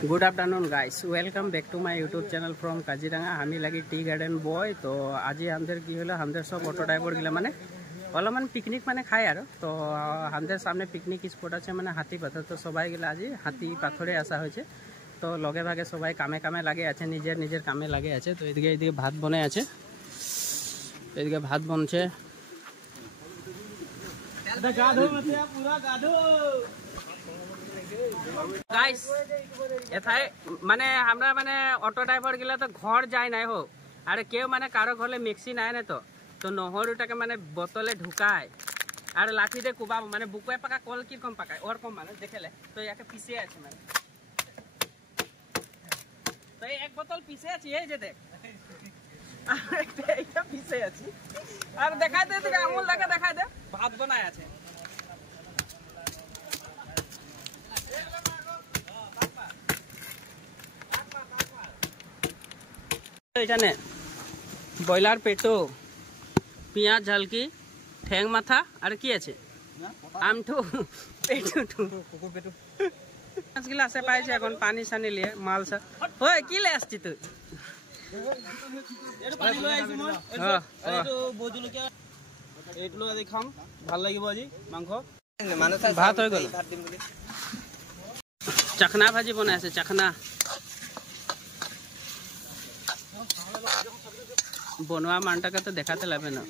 Good afternoon guys, welcome back to my YouTube channel from Kaziranga. हमें लगी tea garden boy. तो आज हमदेर की हलो हमदेर सब ऑटो ड्राइवर गिला माने अलमान पिकनिक माने खाए आरो। तो हमदेर सामने पिकनिक स्पॉट आछे माने हाथी पाथर। तो सबाई गिला आज हाथी पाथरे आसा होयेछे। तो लगे भागे सबाई कामे कामे लागे आछे, निजेर निजेर कामे लागे आछे। तो एदिके भात बने आछे, एदिके भात बनछे। गाइस एथाय माने हमरा माने ऑटो ड्राइवर गिला तो घर जाय ना हो आरे केउ माने कारो घरले मिक्सी नाय ना तो নহरुटाके माने बोतले ढुकाय आर लाठी दे कुबा माने बुकुए पाका कल की कम पाकाय और कम माने देखेले। तो याके पीछे আছে माने तो एक बोतल पीछे আছে এই যে দেখ এইটা पीछे আছে আর দেখাই দে তো আমুল লাগে দেখাই দে ভাত বানায় আছে। এখানে ব্রয়লার পেটো, পেঁয়াজ ঝালকি, ঠ্যাং মাথা আর কি আছে আমঠু পেটু মাছগুলো আছে পাইছে। এখন পানি সানি লিয়ে মাল সা ওই কি লে আসছি তুই ভাল লাগিব আজি মাংস ভাত হৈ গল। চাখনা ভাজি বনাই আছে, চাখনা बनवा मानटा का तो देखाते लागे ना।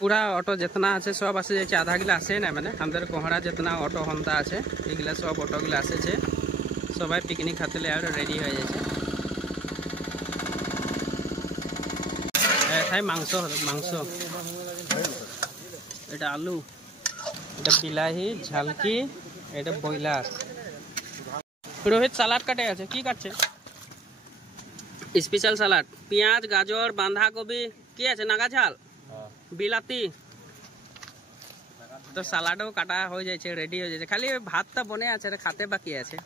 पूरा ऑटो जितना আছে सब आसे जाए आधा गिला आसे ना माने हमदर कोहरा जितना ऑटो हमता আছে एगिला सब ऑटो गिला आसे छे। सबाई पिकनिक खाते ले आरो रेडी हो जाए छे। एथाय मांस मांस এটা আলু, এটা বিলাহি, ঝালকি, এটা ব্রয়লার। রোহিত সালাড কাটে আছে, কি কাটছে? স্পেশাল সালাড, পেঁয়াজ, গাজর, বাঁধাকপি, কি আছে নাগা ঝাল, বিলাতি। তো সালাডও কাটা হয়ে যাচ্ছে, রেডি হয়ে যাচ্ছে, খালি ভাতটা বনে আছে, খাতে বাকি আছে।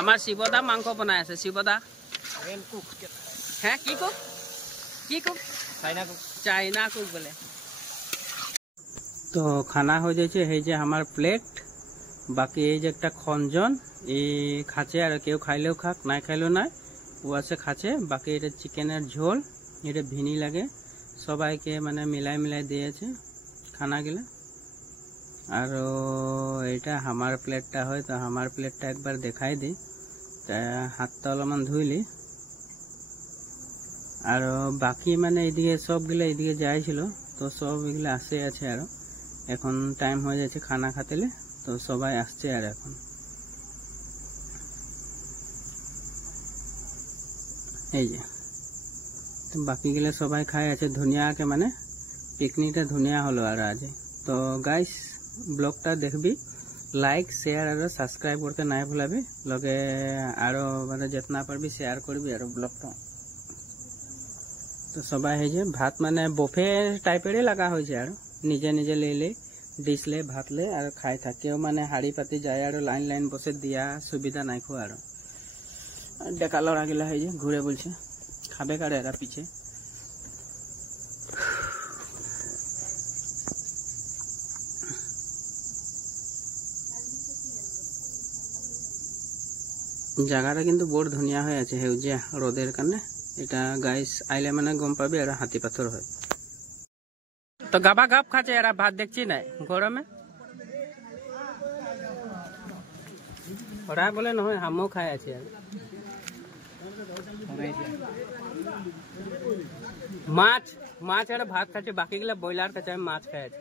আমার শিবদা মাংস বনাই আছে, শিবদা হ্যাঁ কি কুক কি কুক চাইনা কুক বলে। তো খানা হয়ে যাচ্ছে, এই যে আমার প্লেট, বাকি এই যে একটা খঞ্জন এই খাচ্ছে, আর কেউ খাইলেও খাক নাই খাইলেও নাই, ও আছে খাচ্ছে। বাকি এটা চিকেনের ঝোল, এটা ভিনি লাগে, সবাইকে মানে মিলাই মিলাই দিয়েছে খানা গিলা। আর এটা আমার প্লেটটা হয়, তো আমার প্লেটটা একবার দেখাই দিই। হাতটা অলপমান ধুইলি। আর বাকি মানে এদিকে সবগুলা এদিকে যাইছিল, তো সব এগুলা আসে আছে। আর এখন টাইম হয়ে যাচ্ছে খানা খাতেলে, তো সবাই আসছে। আর এখন এই যে বাকিগুলা সবাই খাই আছে। ধুনিয়াকে মানে পিকনিকটা ধুনিয়া হলো আর আজ। তো গাইস ব্লগটা দেখবি, লাইক शेयर और सब्सक्राइब करते ना भूलाबी, लगे आरो माने जितना पारबी शेयर करबी और ब्लॉगटा। तो सबाई है जे भात माने बुफे टाइपेरे लगा हो जे, और निजे निजे ले ले डिश ले भात ले और खाई था। केउ माने हाड़ी पाती जाए और लाइन लाइन बसे दिया सुविधा नाई खो। और डेका लड़ा गिला है जे घुरे बोलछे खाबे कारे एरा पीछे। জায়গাটা কিন্তু বড় ধুনিয়া হয়ে আছে হেউজিয়া রোদের কারণে। এটা গাইস আইলে মানে গম পাবি এরা হাতি পাথর হয়। তো গাবা গাব খাচ্ছে এরা, ভাত দেখছি না গরমে। ওরা বলে নহয় হামও খাই আছে। মাছ মাছ আর ভাত খাচ্ছে, বাকি গুলা ব্রয়লার খাচ্ছে, আমি মাছ খাই আছে।